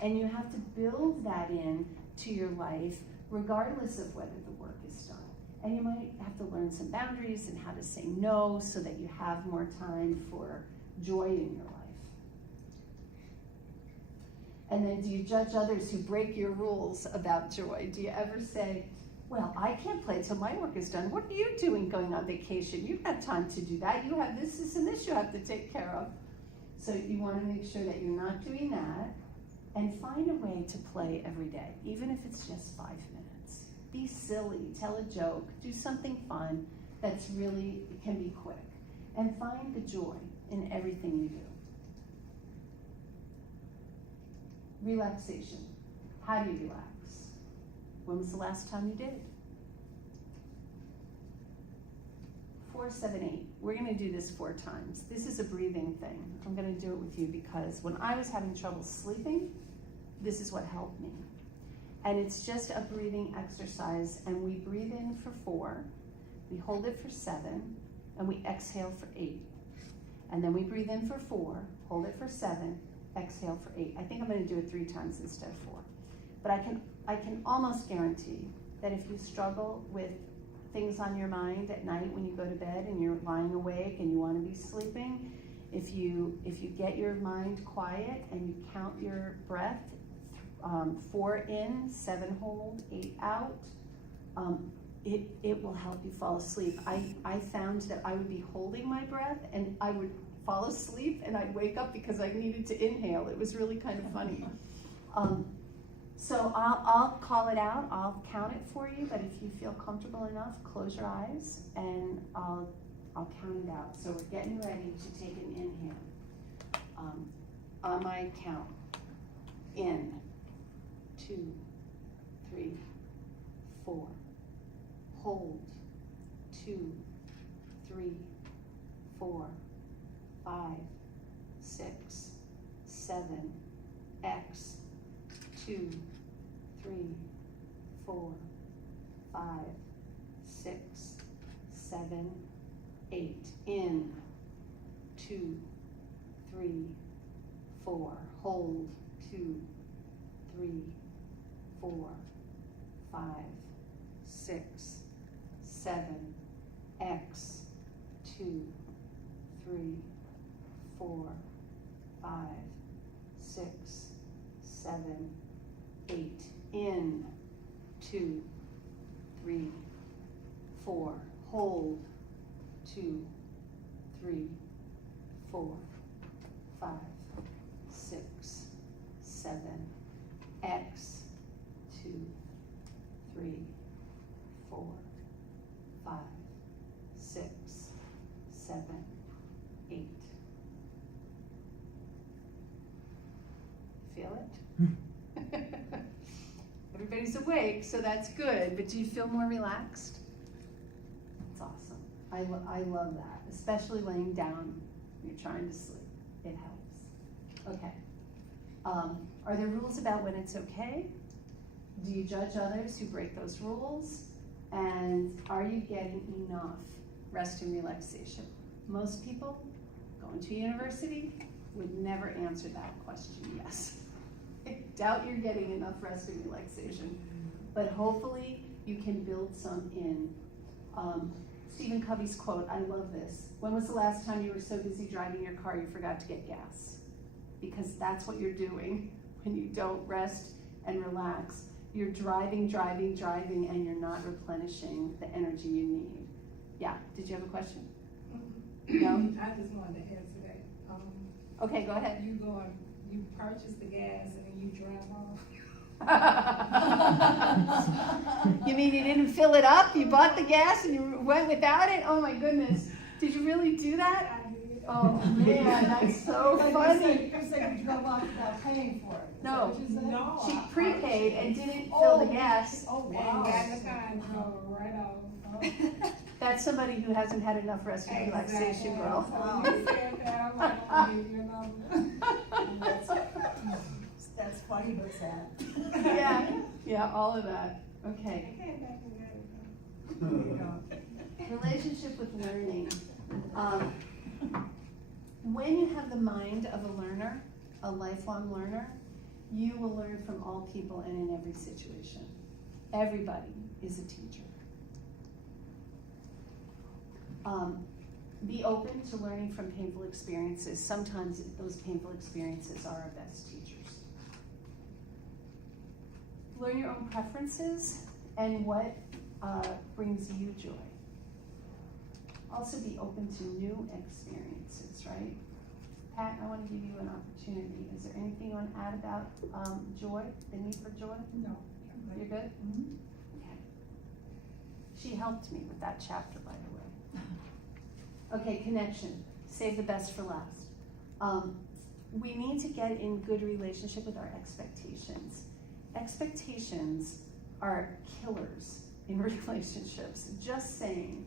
And you have to build that in to your life regardless of whether the work is done. And you might have to learn some boundaries and how to say no so that you have more time for joy in your life. And then do you judge others who break your rules about joy? Do you ever say, well, I can't play till my work is done. What are you doing going on vacation? You've got time to do that. You have this, and this you have to take care of. So you want to make sure that you're not doing that, and find a way to play every day, even if it's just 5 minutes. Be silly, tell a joke, do something fun that's really, can be quick. And find the joy in everything you do. Relaxation. How do you relax? When was the last time you did? 4, 7, 8. We're gonna do this 4 times. This is a breathing thing. I'm gonna do it with you because when I was having trouble sleeping, this is what helped me. And it's just a breathing exercise, and we breathe in for 4, we hold it for 7, and we exhale for 8. And then we breathe in for 4, hold it for 7, exhale for 8. I think I'm gonna do it 3 times instead of 4. But I can almost guarantee that if you struggle with things on your mind at night when you go to bed and you're lying awake and you want to be sleeping, if you get your mind quiet and you count your breath, 4 in, 7 hold, 8 out, it will help you fall asleep. I found that I would be holding my breath and I would fall asleep and I'd wake up because I needed to inhale. It was really kind of funny. So I'll call it out, I'll count it for you, but if you feel comfortable enough, close your eyes and I'll count it out. So we're getting ready to take an inhale. On my count, in, 2, 3, 4, hold, 2, 3, 4, 5, 6, 7, X, 2, 3, 4, 5, 6, 7, 8. In, 2, 3, 4. Hold, 2, 3, 4, 5, 6, 7. X, 2, 3, 4, 5, 6, 7, 8. In, 2, 3, 4. Hold, 2, 3, 4, 5, 6, 7. X, 2, 3, 4, 5, 6, 7, 8. Feel it? Everybody's awake, so that's good, but do you feel more relaxed? That's awesome. I love that, especially laying down when you're trying to sleep. It helps. Okay. Are there rules about when it's okay? Do you judge others who break those rules? And are you getting enough rest and relaxation? Most people going to university would never answer that question yes. I doubt you're getting enough rest and relaxation, but hopefully you can build some in. Stephen Covey's quote, I love this. When was the last time you were so busy driving your car you forgot to get gas? Because that's what you're doing when you don't rest and relax. You're driving, and you're not replenishing the energy you need. Yeah, did you have a question? No? I just wanted to answer that. Okay, go ahead. You purchase the gas and then you drive off. You mean you didn't fill it up? You bought the gas and you went without it? Oh my goodness. Did you really do that? I did. Oh man, that's so funny. You said you drove off without paying for it. Is that No. what you said? No. She I prepaid purchased and didn't fill the gas. Oh, And wow. got in the car and drove right off. That's somebody who hasn't had enough rest and relaxation, girl. So you said that, I'm like, I'll give you another. That's funny, but sad. Yeah, all of that. I Okay. came back and got it. There you go. Relationship with learning. When you have the mind of a learner, a lifelong learner, you will learn from all people and in every situation. Everybody is a teacher. Be open to learning from painful experiences. Sometimes those painful experiences are our best teachers. Learn your own preferences and what brings you joy. Also be open to new experiences, right? Pat, I want to give you an opportunity. Is there anything you want to add about joy, the need for joy? No. You're good? Mhm. Okay. She helped me with that chapter, by the way. Okay, connection. Save the best for last. We need to get in good relationship with our expectations. Expectations are killers in relationships. Just saying.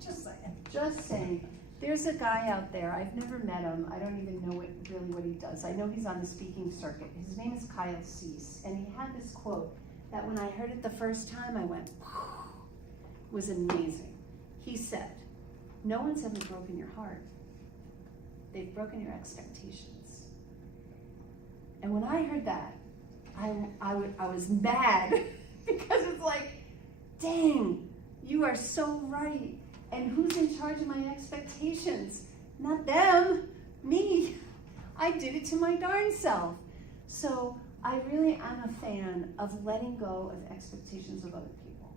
Just saying. Just saying. There's a guy out there, I've never met him, I don't even know really what he does. I know he's on the speaking circuit. His name is Kyle Cease, and he had this quote that when I heard it the first time, I went, it was amazing. He said, no one's ever broken your heart. They've broken your expectations. And when I heard that, I was mad because it's like, dang, you are so right. And who's in charge of my expectations? Not them, me. I did it to my darn self. So I really am a fan of letting go of expectations of other people.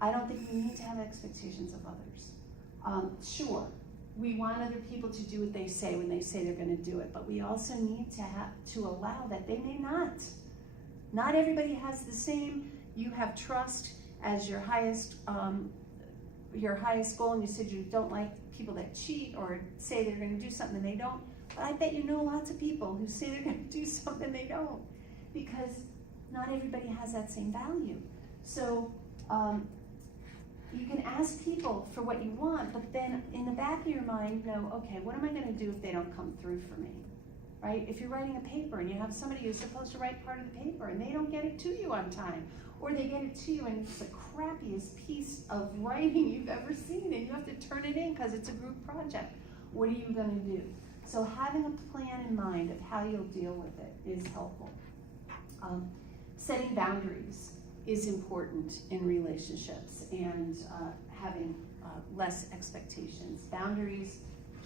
I don't think we need to have expectations of others. Sure, we want other people to do what they say when they say they're going to do it, but we also need to allow that they may not. Not everybody has the same. You have trust as your highest goal, and you said you don't like people that cheat or say they're going to do something and they don't. But I bet you know lots of people who say they're going to do something and they don't, because not everybody has that same value. So you can ask people for what you want, but then in the back of your mind, know, okay, what am I going to do if they don't come through for me? Right? If you're writing a paper and you have somebody who's supposed to write part of the paper and they don't get it to you on time, or they get it to you and it's the crappiest piece of writing you've ever seen and you have to turn it in because it's a group project, what are you going to do? So having a plan in mind of how you'll deal with it is helpful. Setting boundaries is important in relationships, and having less expectations. Boundaries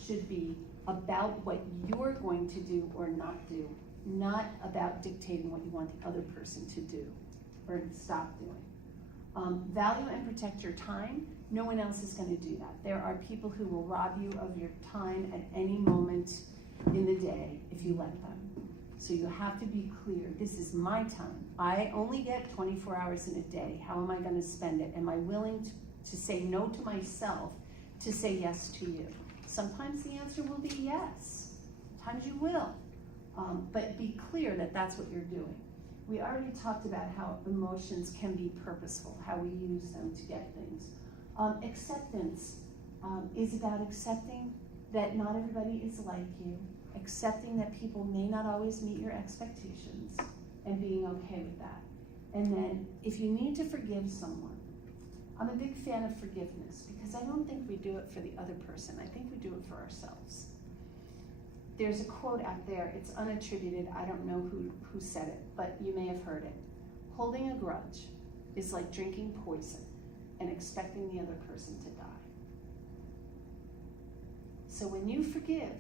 should be about what you're going to do or not do, not about dictating what you want the other person to do or stop doing. Value and protect your time. No one else is going to do that. There are people who will rob you of your time at any moment in the day if you let them. So you have to be clear, this is my time. I only get 24 hours in a day. How am I going to spend it? Am I willing to say no to myself to say yes to you? Sometimes the answer will be yes. Sometimes you will. But be clear that that's what you're doing. We already talked about how emotions can be purposeful, how we use them to get things. Acceptance is about accepting that not everybody is like you, accepting that people may not always meet your expectations, and being okay with that. And then if you need to forgive someone, I'm a big fan of forgiveness because I don't think we do it for the other person. I think we do it for ourselves. There's a quote out there, it's unattributed, I don't know who said it, but you may have heard it. Holding a grudge is like drinking poison. and expecting the other person to die. So when you forgive,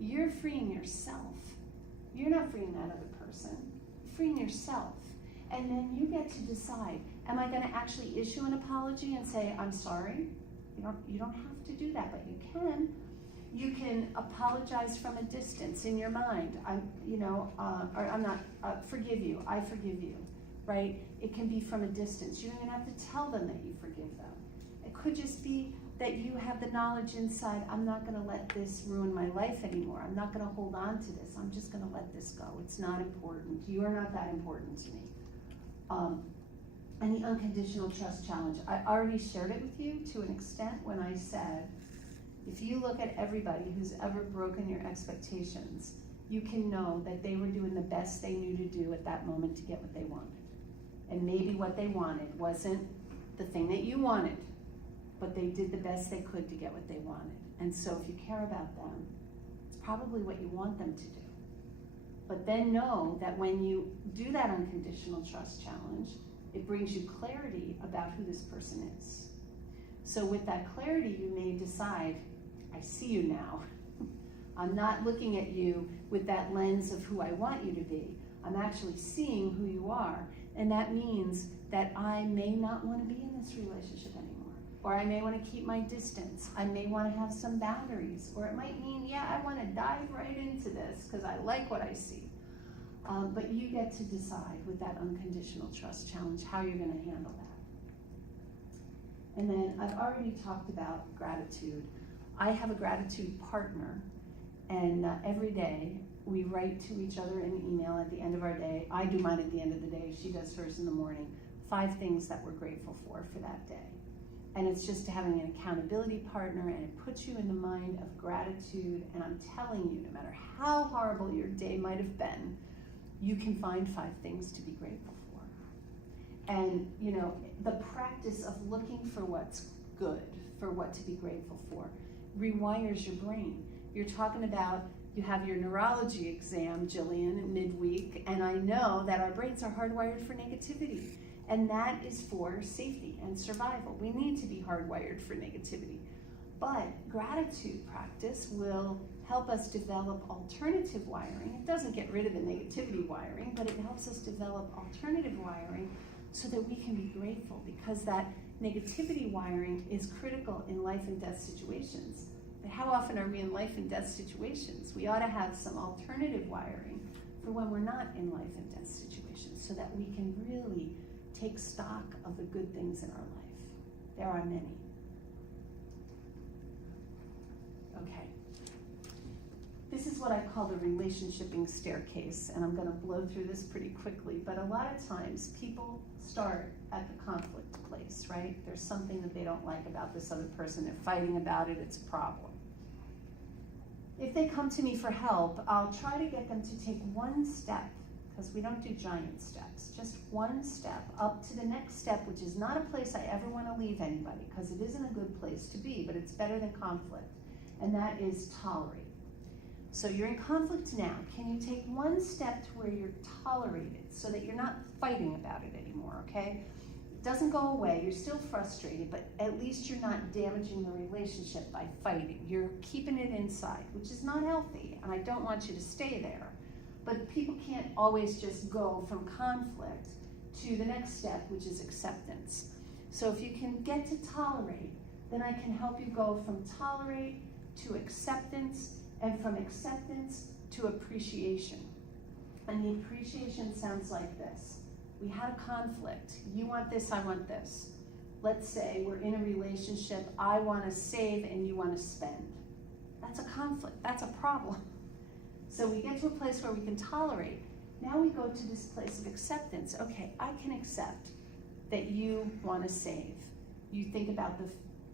you're freeing yourself. You're not freeing that other person, you're freeing yourself. And then you get to decide, am I gonna actually issue an apology and say, I'm sorry? You don't have to do that, but you can. You can apologize from a distance in your mind. Forgive you, I forgive you, right? It can be from a distance. You don't even have to tell them that you forgive them. It could just be that you have the knowledge inside, I'm not gonna let this ruin my life anymore. I'm not gonna hold on to this. I'm just gonna let this go. It's not important. You are not that important to me. And the unconditional trust challenge, I already shared it with you to an extent when I said, if you look at everybody who's ever broken your expectations, you can know that they were doing the best they knew to do at that moment to get what they wanted. And maybe what they wanted wasn't the thing that you wanted, but they did the best they could to get what they wanted. And so if you care about them, it's probably what you want them to do. But then know that when you do that unconditional trust challenge, it brings you clarity about who this person is. So with that clarity, you may decide, I see you now. I'm not looking at you with that lens of who I want you to be. I'm actually seeing who you are. And that means that I may not want to be in this relationship anymore. Or I may want to keep my distance. I may want to have some boundaries. Or it might mean, yeah, I want to dive right into this because I like what I see. But you get to decide with that unconditional trust challenge how you're going to handle that. And then I've already talked about gratitude. I have a gratitude partner, and every day we write to each other in email at the end of our day. I do mine at the end of the day. She does hers in the morning. 5 things that we're grateful for that day. And it's just having an accountability partner, and it puts you in the mind of gratitude. And I'm telling you, no matter how horrible your day might have been, you can find 5 things to be grateful for. And the practice of looking for what's good, for what to be grateful for, rewires your brain. You're talking about, you have your neurology exam, Jillian, midweek, and I know that our brains are hardwired for negativity. And that is for safety and survival. We need to be hardwired for negativity. But gratitude practice will help us develop alternative wiring. It doesn't get rid of the negativity wiring, but it helps us develop alternative wiring so that we can be grateful, because that negativity wiring is critical in life and death situations. But how often are we in life and death situations? We ought to have some alternative wiring for when we're not in life and death situations, so that we can really take stock of the good things in our life. There are many. Okay. This is what I call the relationshiping staircase, and I'm going to blow through this pretty quickly, but a lot of times people start at the conflict place, right? There's something that they don't like about this other person. They're fighting about it. It's a problem. If they come to me for help, I'll try to get them to take one step, because we don't do giant steps, just one step up to the next step, which is not a place I ever want to leave anybody, because it isn't a good place to be, but it's better than conflict, and that is tolerate. So you're in conflict now. Can you take one step to where you're tolerated so that you're not fighting about it anymore, okay? It doesn't go away. You're still frustrated, but at least you're not damaging the relationship by fighting. You're keeping it inside, which is not healthy, and I don't want you to stay there. But people can't always just go from conflict to the next step, which is acceptance. So if you can get to tolerate, then I can help you go from tolerate to acceptance, and from acceptance to appreciation. And the appreciation sounds like this. We had a conflict. You want this, I want this. Let's say we're in a relationship. I want to save and you want to spend. That's a conflict. That's a problem. So we get to a place where we can tolerate. Now we go to this place of acceptance. Okay, I can accept that you want to save. You think about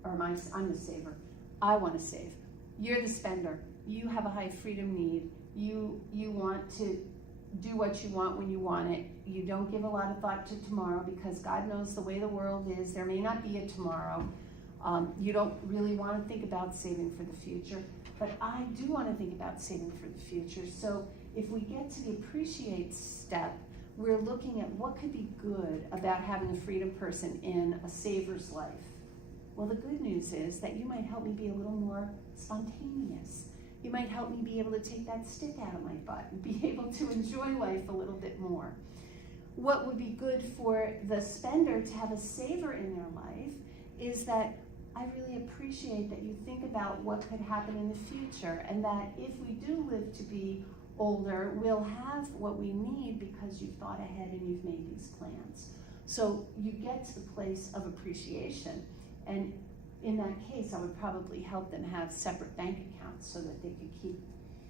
I'm the saver. I want to save. You're the spender. You have a high freedom need. You want to do what you want when you want it. You don't give a lot of thought to tomorrow, because God knows the way the world is. There may not be a tomorrow. You don't really want to think about saving for the future, but I do want to think about saving for the future. So if we get to the appreciate step, we're looking at what could be good about having a freedom person in a saver's life. Well, the good news is that you might help me be a little more spontaneous. You might help me be able to take that stick out of my butt and be able to enjoy life a little bit more. What would be good for the spender to have a saver in their life is that I really appreciate that you think about what could happen in the future, and that if we do live to be older, we'll have what we need because you've thought ahead and you've made these plans. So you get to the place of appreciation, and in that case, I would probably help them have separate bank accounts so that they could keep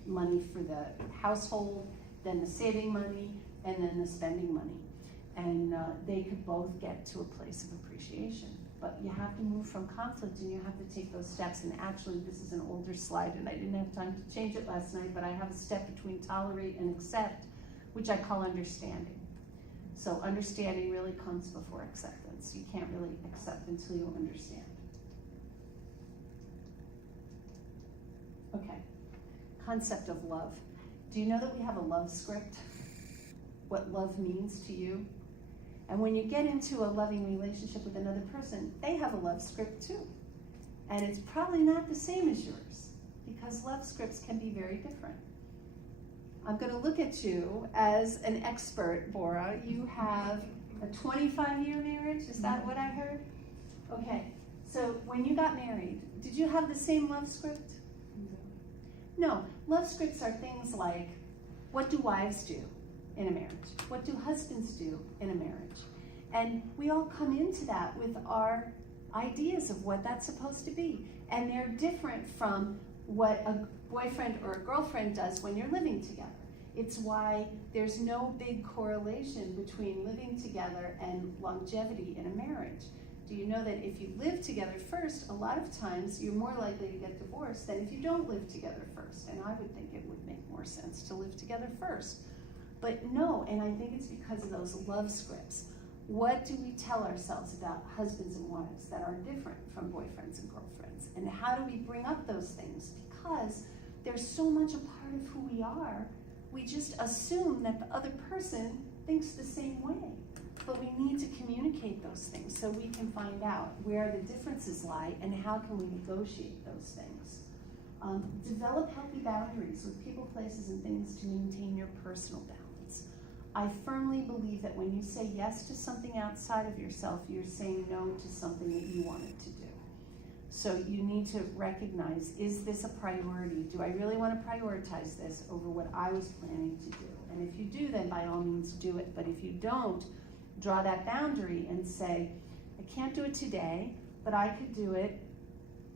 money for the household, then the saving money, and then the spending money. And they could both get to a place of appreciation. But you have to move from conflict, and you have to take those steps. And actually, this is an older slide, and I didn't have time to change it last night, but I have a step between tolerate and accept, which I call understanding. So understanding really comes before acceptance. You can't really accept until you understand. Okay, concept of love. Do you know that we have a love script? What love means to you? And when you get into a loving relationship with another person, they have a love script too. And it's probably not the same as yours, because love scripts can be very different. I'm going to look at you as an expert, Bora. You have a 25-year marriage, is that what I heard? Okay, so when you got married, did you have the same love script? No, love scripts are things like, what do wives do in a marriage? What do husbands do in a marriage? And we all come into that with our ideas of what that's supposed to be. And they're different from what a boyfriend or a girlfriend does when you're living together. It's why there's no big correlation between living together and longevity in a marriage. Do you know that if you live together first, a lot of times you're more likely to get divorced than if you don't live together first? And I would think it would make more sense to live together first. But no, and I think it's because of those love scripts. What do we tell ourselves about husbands and wives that are different from boyfriends and girlfriends? And how do we bring up those things? Because they're so much a part of who we are, we just assume that the other person thinks the same way. But we need to communicate those things so we can find out where the differences lie and how can we negotiate those things. Develop healthy boundaries with people, places, and things to maintain your personal balance. I firmly believe that when you say yes to something outside of yourself, you're saying no to something that you wanted to do. So you need to recognize, is this a priority? Do I really want to prioritize this over what I was planning to do? And if you do, then by all means do it. But if you don't, draw that boundary and say, I can't do it today, but I could do it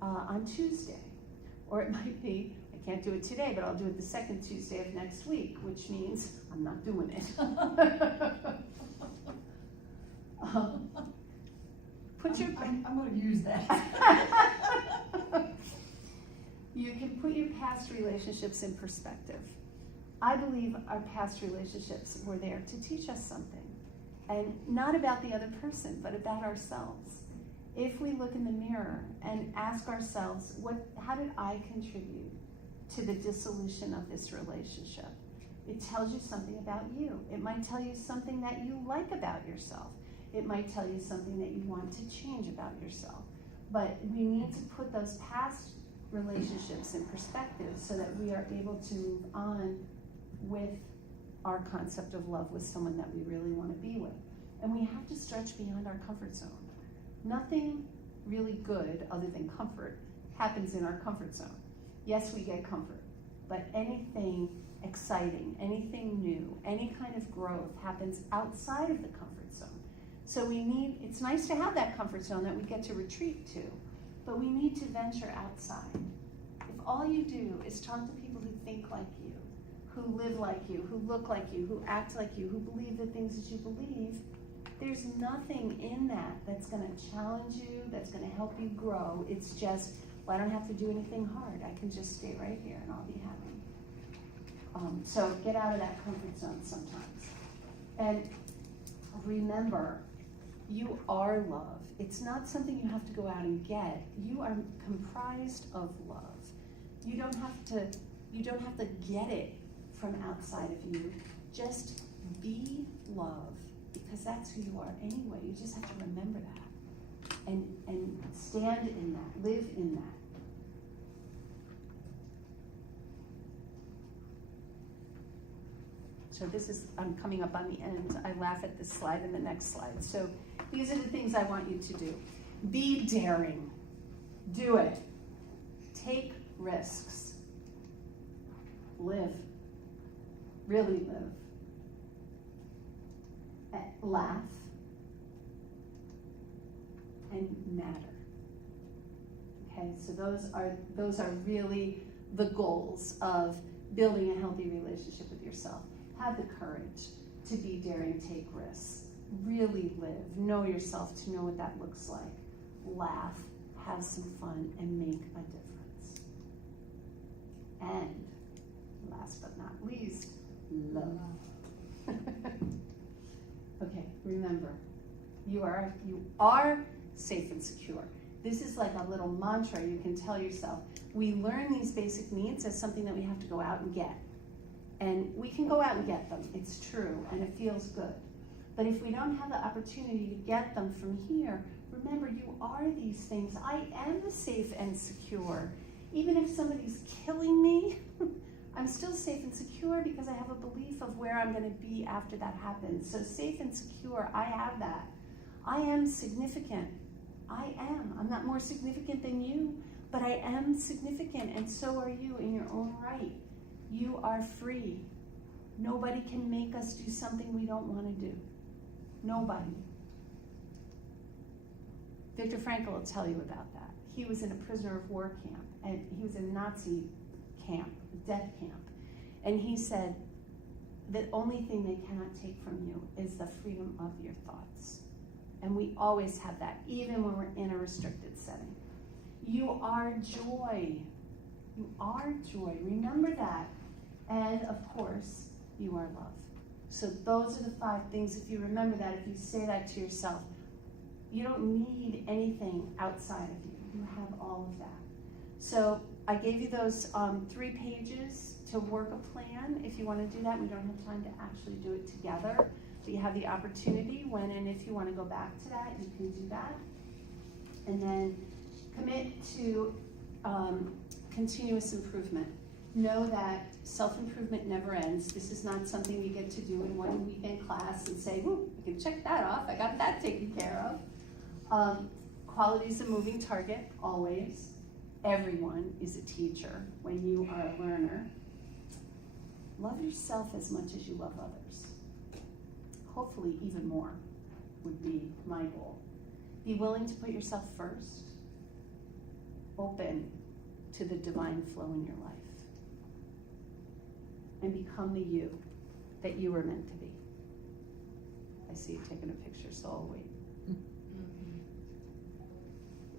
on Tuesday. Or it might be, I can't do it today, but I'll do it the second Tuesday of next week, which means I'm not doing it. I'm gonna use that. You can put your past relationships in perspective. I believe our past relationships were there to teach us something. And not about the other person, but about ourselves. If we look in the mirror and ask ourselves, how did I contribute to the dissolution of this relationship? It tells you something about you. It might tell you something that you like about yourself. It might tell you something that you want to change about yourself. But we need to put those past relationships in perspective so that we are able to move on with our concept of love with someone that we really want to be with. And we have to stretch beyond our comfort zone. Nothing really good other than comfort happens in our comfort zone. Yes, we get comfort, but anything exciting, anything new, any kind of growth happens outside of the comfort zone. So it's nice to have that comfort zone that we get to retreat to, but we need to venture outside. If all you do is talk to people who think like you, who live like you, who look like you, who act like you, who believe the things that you believe, there's nothing in that that's going to challenge you, that's going to help you grow. It's just, well, I don't have to do anything hard. I can just stay right here and I'll be happy. So get out of that comfort zone sometimes. And remember, you are love. It's not something you have to go out and get. You are comprised of love. You don't have to get it from outside of you. Just Be love, because that's who you are anyway. You just have to remember that and stand in that, live in that. So this is, I'm coming up on the end. I laugh at this slide and the next slide. So these are the things I want you to do. Be daring. Do it. Take risks. Live. Really live. Laugh. And matter. Okay, so those are really the goals of building a healthy relationship with yourself. Have the courage to be daring, take risks. Really live. Know yourself to know what that looks like. Laugh, have some fun, and make a difference. And last but not least, love. Okay, remember, you are safe and secure. This is like a little mantra you can tell yourself. We learn these basic needs as something that we have to go out and get. And we can go out and get them, it's true, and it feels good. But if we don't have the opportunity to get them from here, remember, you are these things. I am safe and secure. Even if somebody's killing me, I'm still safe and secure because I have a belief of where I'm gonna be after that happens. So safe and secure, I have that. I am significant. I am. I'm not more significant than you, but I am significant, and so are you in your own right. You are free. Nobody can make us do something we don't want to do. Nobody. Viktor Frankl will tell you about that. He was in a prisoner of war camp, and he was in a Nazi camp, death camp. And he said, the only thing they cannot take from you is the freedom of your thoughts. And we always have that, even when we're in a restricted setting. You are joy. You are joy. Remember that. And of course, you are love. So those are the 5 things. If you remember that, if you say that to yourself, you don't need anything outside of you. You have all of that. So I gave you those 3 pages to work a plan. If you want to do that, we don't have time to actually do it together. But you have the opportunity when and if you want to go back to that, you can do that. And then commit to continuous improvement. Know that self-improvement never ends. This is not something you get to do in one weekend class and say, "Whoo, I can check that off. I got that taken care of." Quality is a moving target, always. Everyone is a teacher when you are a learner. Love yourself as much as you love others. Hopefully even more would be my goal. Be willing to put yourself first. Open to the divine flow in your life. And become the you that you were meant to be. I see you taking a picture, so I'll wait.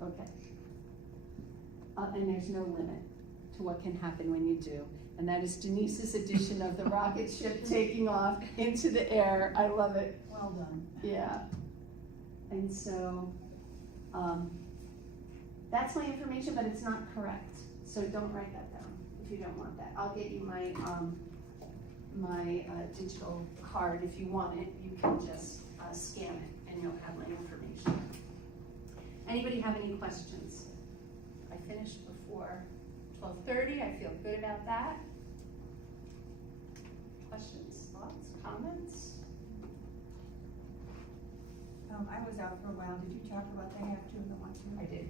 Okay. And there's no limit to what can happen when you do. And that is Denise's edition of the rocket ship taking off into the air. I love it. Well done. Yeah. And so, that's my information, but it's not correct. So don't write that down if you don't want that. I'll get you my digital card. If you want it, you can just scan it and you'll have my information. Anybody have any questions? I finished before 12:30. I feel good about that. Questions, thoughts, comments? I was out for a while. Did you talk about the have to and the want to? I did.